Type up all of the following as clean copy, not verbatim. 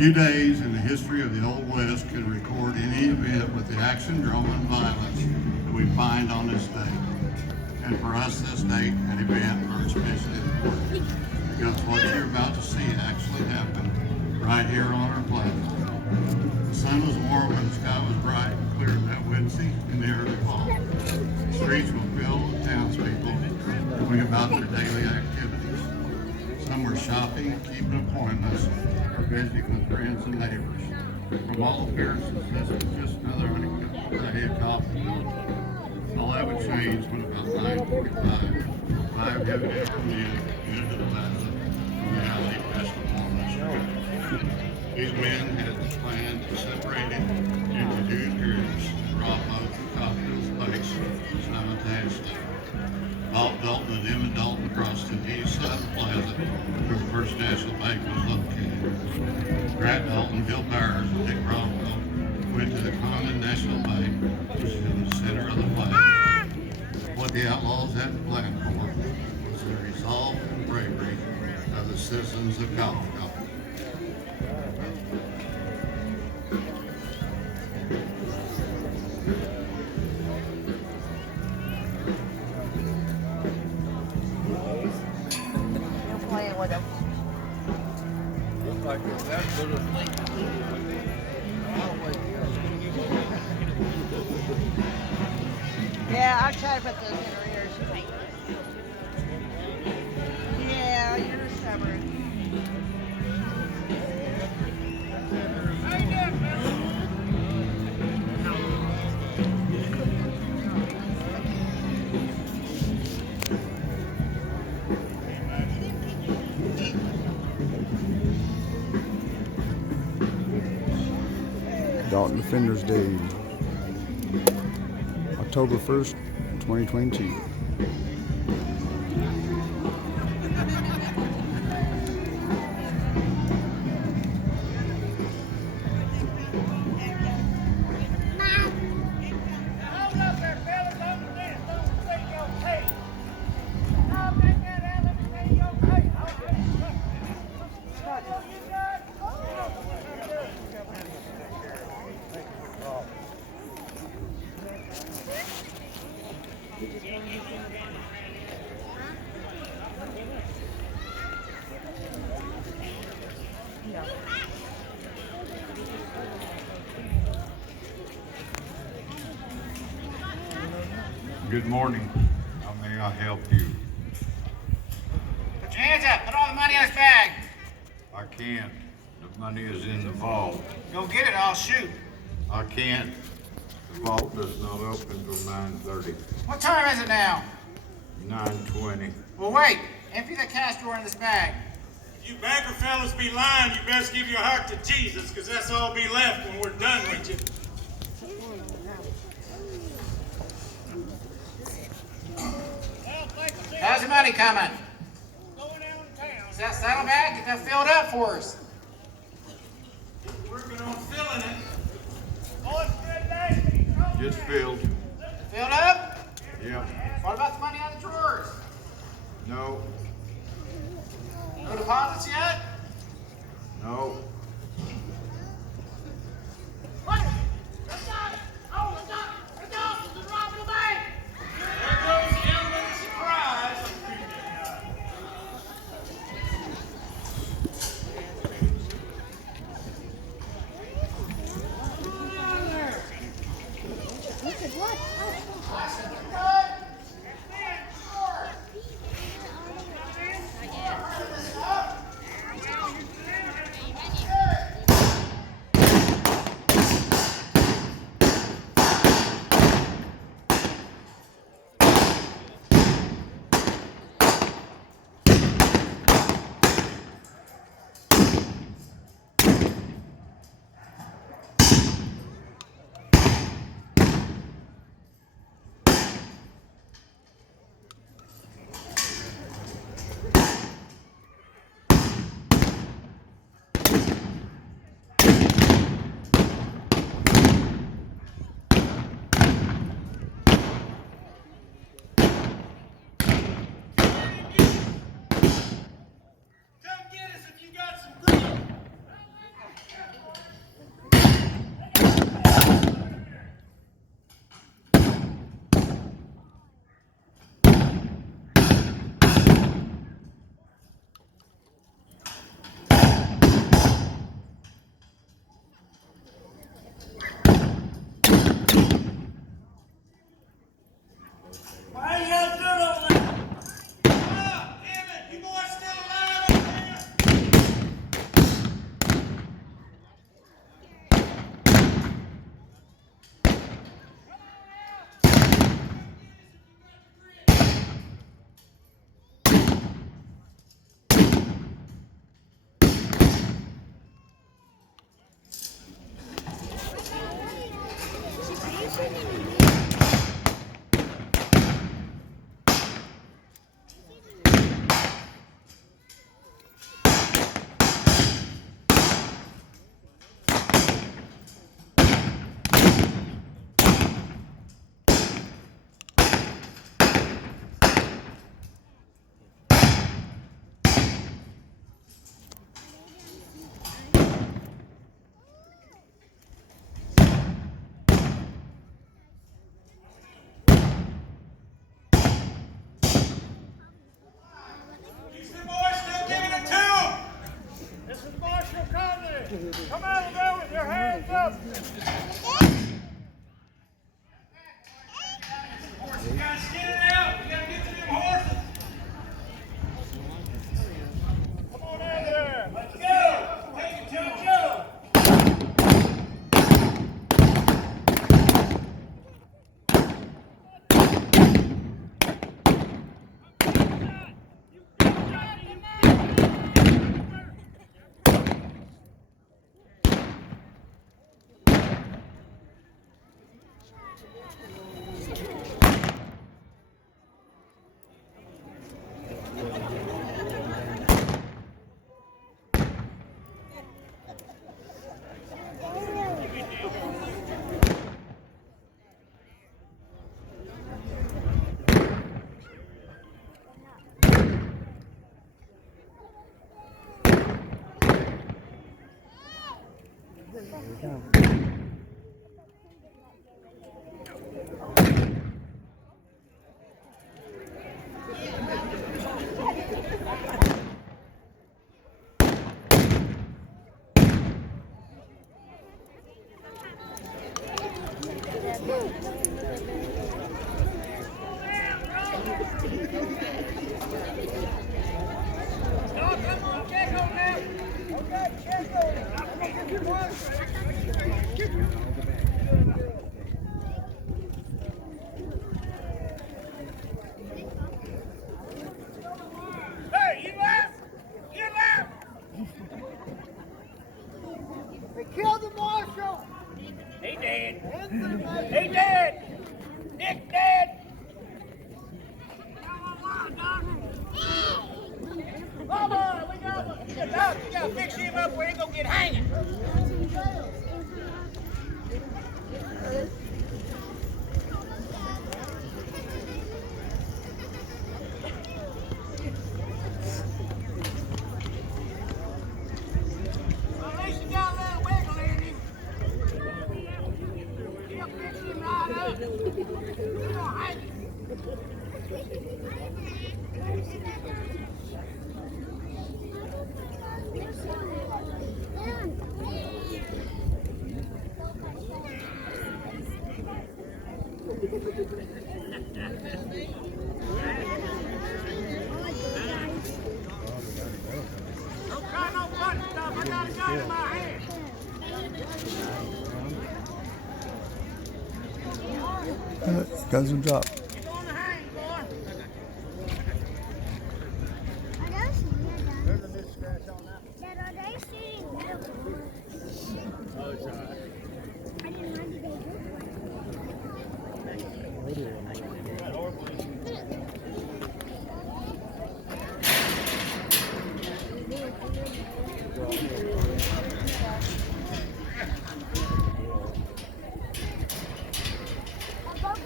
Few days in the history of the Old West can record any event with the action, drama, and violence that we find on this day. And for us, this date and event are especially important because what you're about to see actually happened right here on our planet. The sun was warm and the sky was bright and clear that Wednesday in the early fall. The streets were filled with townspeople going about their daily activities. Some were shopping, keeping appointments, or visiting with friends and neighbors. From all appearances, this was just another day at Coffeyville. All that would change when about 9:45, 5 heavy men entered the plaza from the alley west of Walnut Street. These men had planned to separate it into two groups and rob both of Coffeyville's bikes simultaneously. Dalton and Emmett Dalton crossed to the east side of the plaza where the First National Bank was located. Grant Dalton, Bill Powers, and Dick Rockwell went to the Common National Bank, which is in the center of the plaza. What the outlaws had planned for was the resolve and bravery of the citizens of Coffeyville. With him. Looks like it's that good of Yeah, I'll try to put those in her ears. Yeah, you're stubborn. Dalton Defenders Day, October 1st, 2022. Good morning. How may I help you? Put your hands up. Put all the money in this bag. I can't. The money is in the vault. Go get it. I'll shoot. I can't. The vault does not open until 9:30. What time is it now? 9:20. Well, wait. Empty the cash drawer in this bag. You banker fellas be lying, you best give your heart to Jesus, because that's all be left when we're done with you. How's the money coming? Is that saddlebag? Get that filled up for us. Working on filling it. Just filled. Filled up? Yep. What about the money out of the drawers? No. No deposits yet? No. There goes the element of surprise. Hey, you left? You left? They killed the marshal. He dead. He dead. Nick dead. Come on, we got one. You gotta fix him up where he gonna get hanging. At least you got a little wiggle in him. He'll fix him right up. He's gonna hang him. Don't try no button stuff. I got a gun in my hand. Guns and drop. You're going to hang, boy. Dad, are they shooting metal bullets? Oh, it's alright. I didn't mind they look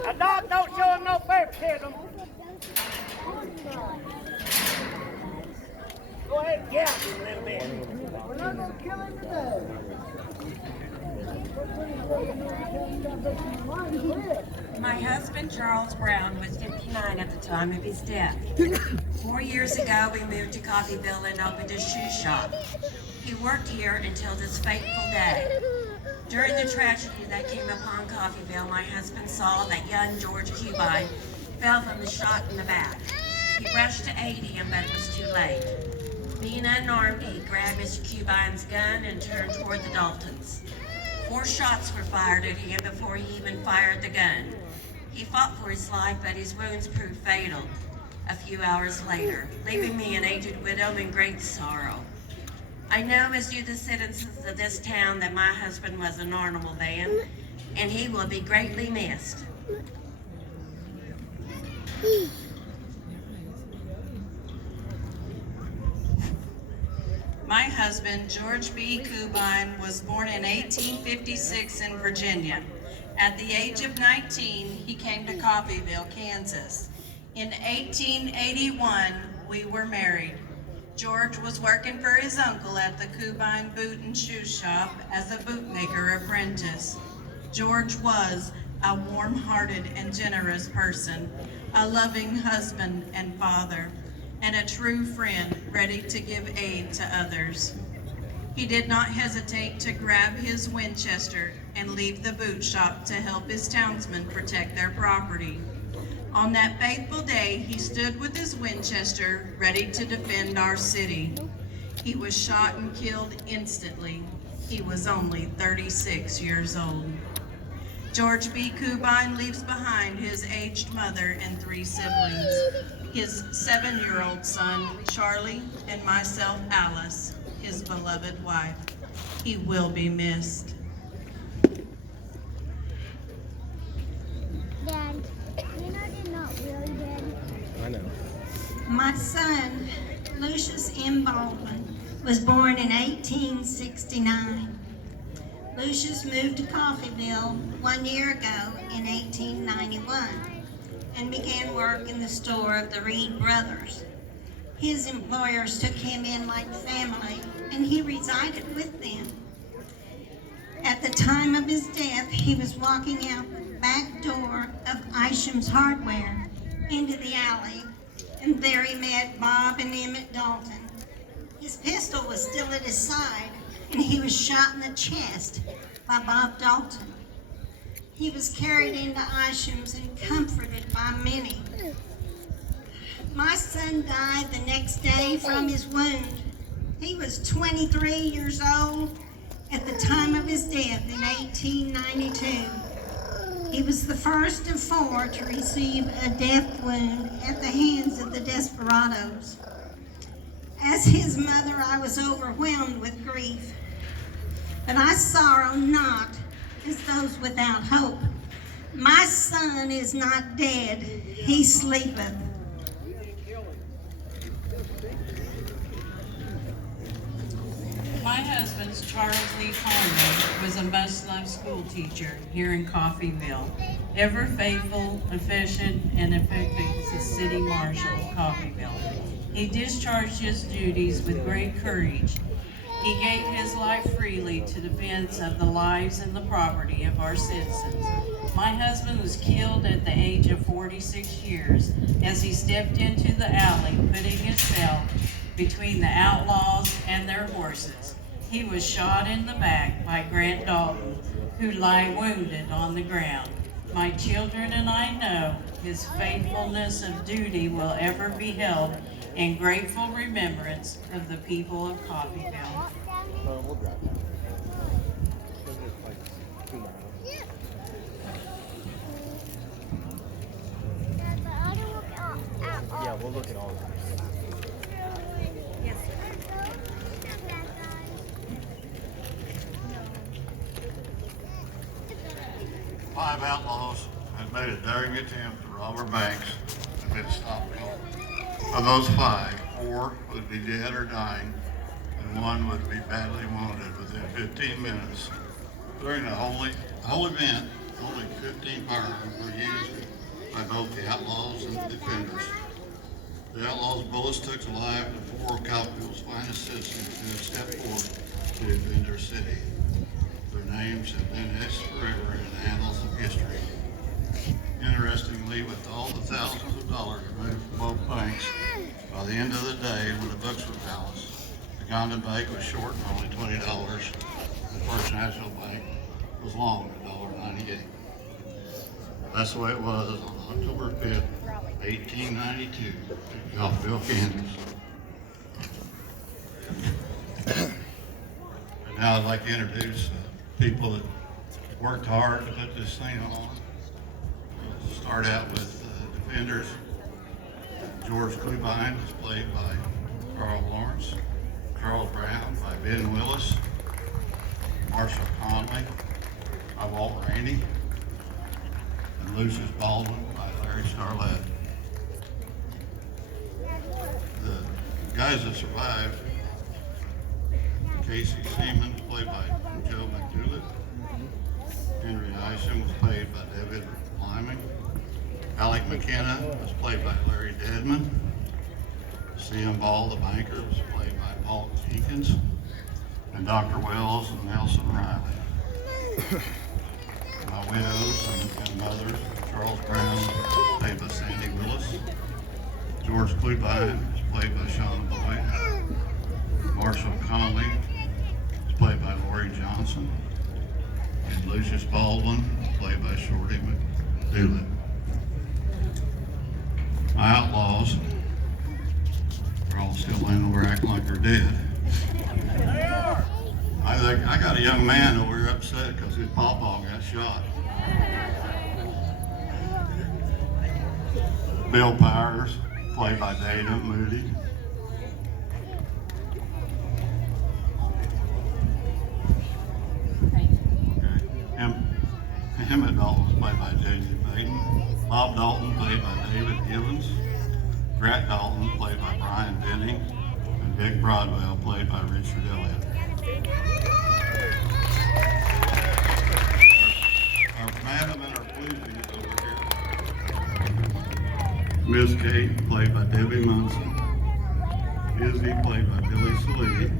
A dog don't show him no favoritism. Go ahead and get him a little bit. We're not gonna kill him today. My husband, Charles Brown, was 59 at the time of his death. 4 years ago, we moved to Coffeyville and opened a shoe shop. He worked here until this fateful day. During the tragedy that came upon Coffeyville, my husband saw that young George Cubine fell from the shot in the back. He rushed to aid him, but it was too late. Being unarmed, he grabbed Mr. Cubine's gun and turned toward the Daltons. 4 shots were fired at him before he even fired the gun. He fought for his life, but his wounds proved fatal a few hours later, leaving me an aged widow in great sorrow. I know, as do the citizens of this town, that my husband was an honorable man, and he will be greatly missed. My husband, George B. Cubine, was born in 1856 in Virginia. At the age of 19, he came to Coffeyville, Kansas. In 1881, we were married. George was working for his uncle at the Cubine Boot and Shoe Shop as a bootmaker apprentice. George was a warm-hearted and generous person, a loving husband and father, and a true friend ready to give aid to others. He did not hesitate to grab his Winchester and leave the boot shop to help his townsmen protect their property. On that faithful day, he stood with his Winchester ready to defend our city. He was shot and killed instantly. He was only 36 years old. George B. Cubine leaves behind his aged mother and 3 siblings, his 7-year-old son, Charlie, and myself, Alice, his beloved wife. He will be missed. Dad, you know they're not really dead. I know. My son, Lucius M. Baldwin, was born in 1869. Lucius moved to Coffeyville 1 year ago in 1891 and began work in the store of the Reed brothers. His employers took him in like family, and he resided with them. At the time of his death, he was walking out the back door of Isham's Hardware into the alley, and there he met Bob and Emmett Dalton. His pistol was still at his side, and he was shot in the chest by Bob Dalton. He was carried into Isham's and comforted by many. My son died the next day from his wound. He was 23 years old at the time of his death in 1892. He was the first of 4 to receive a death wound at the hands of the desperados. As his mother, I was overwhelmed with grief, but I sorrow not as those without hope. My son is not dead, he sleepeth. My husband's Charles Lee Conway was a must-love school teacher here in Coffeyville, ever faithful, efficient, and effective as a city marshal of Coffeyville. He discharged his duties with great courage. He gave his life freely to defense of the lives and the property of our citizens. My husband was killed at the age of 46 years as he stepped into the alley, putting himself between the outlaws and their horses. He was shot in the back by Grant Dalton, who lay wounded on the ground. My children and I know his faithfulness of duty will ever be held in grateful remembrance of the people of Coffeyville. We'll drive that. Because it's like 2 miles. Yeah, we'll look at all of them. Yes, 5 outlaws had made a daring attempt to rob our banks and been stopped short. Of those 5, 4 would be dead or dying, and 1 would be badly wounded within 15 minutes. During the whole event, only 15 firearms were used by both the outlaws and the defenders. The outlaws' bullets took alive the 4 of Coffeyville's finest citizens who had stepped forward to defend their city. Their names have been etched forever in the annals of history. Interestingly, with all the thousands of dollars removed from both banks, by the end of the day, when the books were balanced, the Condon Bank was short only $20. The First National Bank was long $1.98. That's the way it was on October 5th, 1892, in Coffeyville, Kansas. And now I'd like to introduce people that worked hard to put this thing on. We'll start out with defenders. George Clubine was played by Carl Lawrence. Charles Brown by Ben Willis. Marshall Conley by Walt Rainey. And Lucius Baldwin by Larry Starlett. The guys that survived: Casey Seaman was played by Joe McDoulet. Henry Isham was played by David Lyman. Alec McKenna was played by Larry Dedman. C.M. Ball, the banker, was played by Paul Jenkins. And Dr. Wells and Nelson Riley. My widows and mothers: Charles Brown, played by Sandy Willis. George Clubine was played by Shauna Boyd. Marshall Conley was played by Lori Johnson. And Lucius Baldwin, played by Shorty McDoulet. My outlaws are all still laying over acting like they're dead. I got a young man over here upset because his pawpaw got shot. Bill Powers, played by Dana Moody. Emmett Dalton was played by J.J. Baden. Bob Dalton, played by David Evans. Grant Dalton, played by Brian Denning. And Vic Broadwell, played by Richard Elliott. Our madam and our floozies over here. Miss Kate, played by Debbie Munson. Izzy, played by Billy Salee.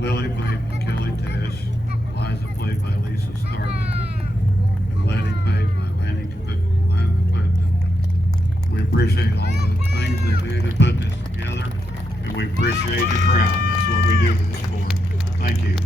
Lily, played by Kelly Tesh. Liza, played by Lisa Starlet. And Letty, played by Lanny Clifton. We appreciate all the things they do to put this together, and we appreciate the crowd. That's what we do this for. Thank you.